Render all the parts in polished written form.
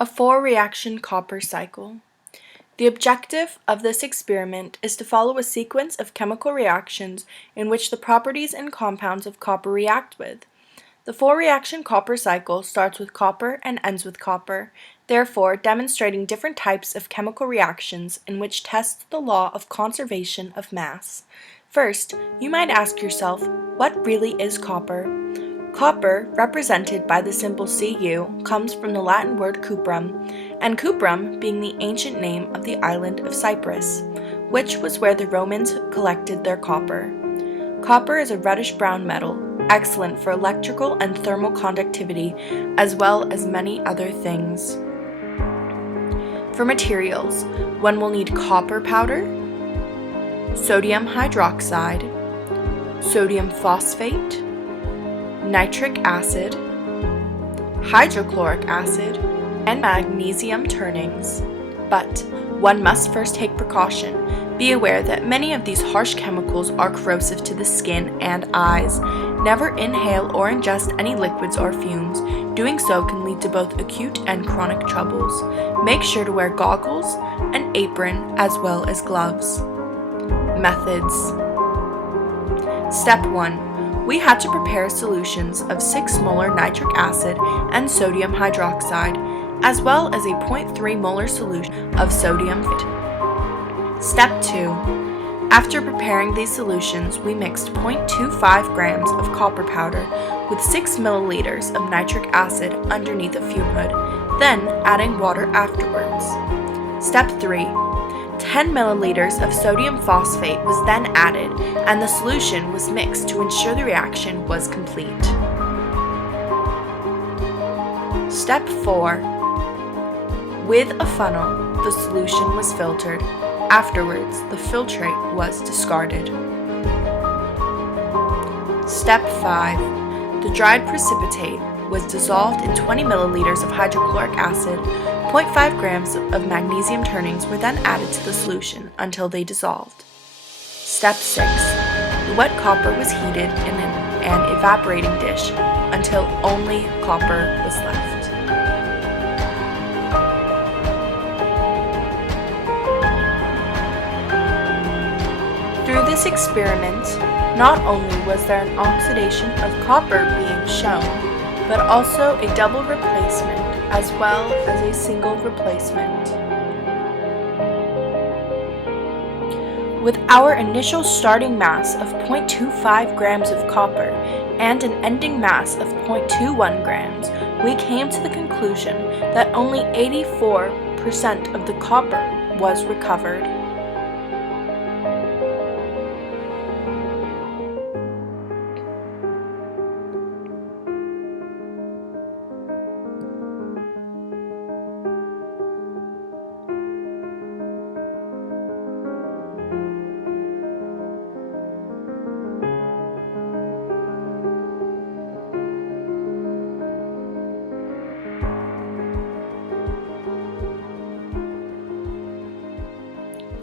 A 4-reaction copper cycle. The objective of this experiment is to follow a sequence of chemical reactions in which the properties and compounds of copper react with. The 4-reaction copper cycle starts with copper and ends with copper, therefore demonstrating different types of chemical reactions in which tests the law of conservation of mass. First, you might ask yourself, what really is copper? Copper, represented by the symbol Cu, comes from the Latin word cuprum, and cuprum being the ancient name of the island of Cyprus, which was where the Romans collected their copper. Copper is a reddish-brown metal, excellent for electrical and thermal conductivity, as well as many other things. For materials, one will need copper powder, sodium hydroxide, sodium phosphate, nitric acid, hydrochloric acid, and magnesium turnings. But one must first take precaution. Be aware that many of these harsh chemicals are corrosive to the skin and eyes. Never inhale or ingest any liquids or fumes. Doing so can lead to both acute and chronic troubles. Make sure to wear goggles, an apron, as well as gloves. Methods. Step 1. We had to prepare solutions of 6 molar nitric acid and sodium hydroxide, as well as a 0.3 molar solution of sodium phosphate. Step 2. After preparing these solutions, we mixed 0.25 grams of copper powder with 6 milliliters of nitric acid underneath a fume hood, then adding water afterwards. Step 3. 10 milliliters of sodium phosphate was then added, and the solution was mixed to ensure the reaction was complete. Step 4. With a funnel, the solution was filtered. Afterwards, the filtrate was discarded. Step 5. The dried precipitate was dissolved in 20 milliliters of hydrochloric acid. 0.5 grams of magnesium turnings were then added to the solution until they dissolved. Step 6. The wet copper was heated in an evaporating dish until only copper was left. Through this experiment, not only was there an oxidation of copper being shown, but also a double replacement as well as a single replacement. With our initial starting mass of 0.25 grams of copper and an ending mass of 0.21 grams, we came to the conclusion that only 84% of the copper was recovered.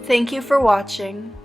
Thank you for watching.